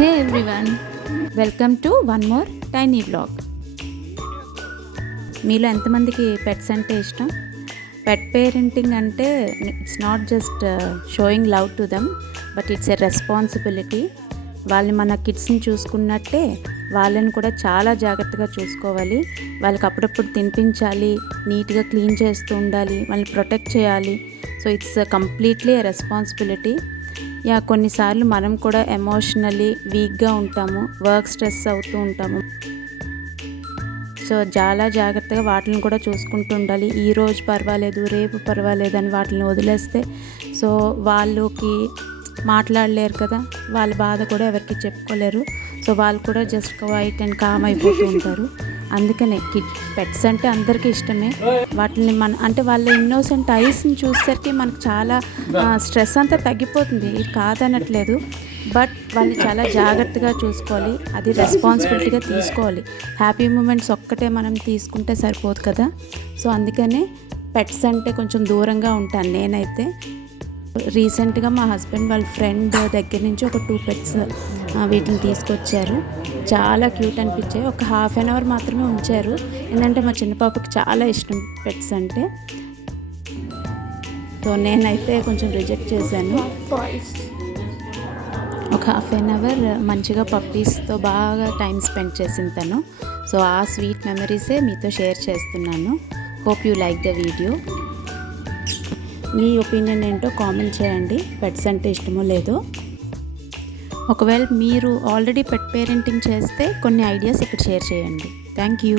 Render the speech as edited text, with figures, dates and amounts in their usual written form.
Hey everyone, welcome to one more tiny vlog. మీలో ఎంతమందికి pets అంటే ఇష్టం? పెట్ పేరెంటింగ్ అంటే it's not just showing love to them, but it's a responsibility. వాళ్ళని మన కిడ్స్ని చూసుకున్నట్టే వాళ్ళని కూడా చాలా జాగ్రత్తగా చూసుకోవాలి. వాళ్ళకి అప్పుడప్పుడు తినిపించాలి, నీట్గా క్లీన్ చేస్తూ ఉండాలి, వాళ్ళని ప్రొటెక్ట్ చేయాలి. So it's completely a responsibility. కొన్నిసార్లు మనం కూడా ఎమోషనల్లీ వీక్గా ఉంటాము, వర్క్ స్ట్రెస్ అవుతూ ఉంటాము. సో చాలా జాగ్రత్తగా వాటిని కూడా చూసుకుంటూ ఉండాలి. ఈరోజు పర్వాలేదు, రేపు పర్వాలేదు అని వాటిని వదిలేస్తే సో వాళ్ళకి మాట్లాడలేరు కదా, వాళ్ళ బాధ కూడా ఎవరికి చెప్పుకోలేరు. సో వాళ్ళు కూడా జస్ట్ క్వైట్ అండ్ కామ్ అయిపోతూ ఉంటారు. అందుకనే పెట్స్ అంటే అందరికీ ఇష్టమే. వాటిని అంటే వాళ్ళ ఇన్నోసెంట్ ఐస్ని చూసేసరికి మనకు చాలా స్ట్రెస్ అంతా తగ్గిపోతుంది. ఇది కాదనట్లేదు, బట్ వాళ్ళని చాలా జాగ్రత్తగా చూసుకోవాలి. అది రెస్పాన్సిబిలిటీగా తీసుకోవాలి. హ్యాపీ మూమెంట్స్ ఒక్కటే మనం తీసుకుంటే సరిపోదు కదా. సో అందుకనే పెట్స్ అంటే కొంచెం దూరంగా ఉంటాను నేనైతే. రీసెంట్గా మా హస్బెండ్ వాళ్ళ ఫ్రెండ్ దగ్గర నుంచి ఒక 2 పెట్స్ వీటిని తీసుకొచ్చారు. చాలా క్యూట్ అనిపించాయి. ఒక హాఫ్ అన్ అవర్ మాత్రమే ఉంచారు, ఎందుకంటే మా చిన్న పాపకి చాలా ఇష్టం పెట్స్ అంటే. సో నేనైతే కొంచెం రిజెక్ట్ చేశాను. ఒక హాఫ్ అన్ అవర్ మంచిగా పప్పీస్తో బాగా టైం స్పెండ్ చేసింది తను. సో ఆ స్వీట్ మెమరీసే మీతో షేర్ చేస్తున్నాను. Hope you like the video. Me opinion ఏంటో కామెంట్ చేయండి, పెట్స్ అంటే ఇష్టమో లేదో. ఒకవేళ మీరు ఆల్రెడీ పెట్ పేరెంటింగ్ చేస్తే కొన్ని ఐడియాస్ ఇక్కడ షేర్ చేయండి. Thank you.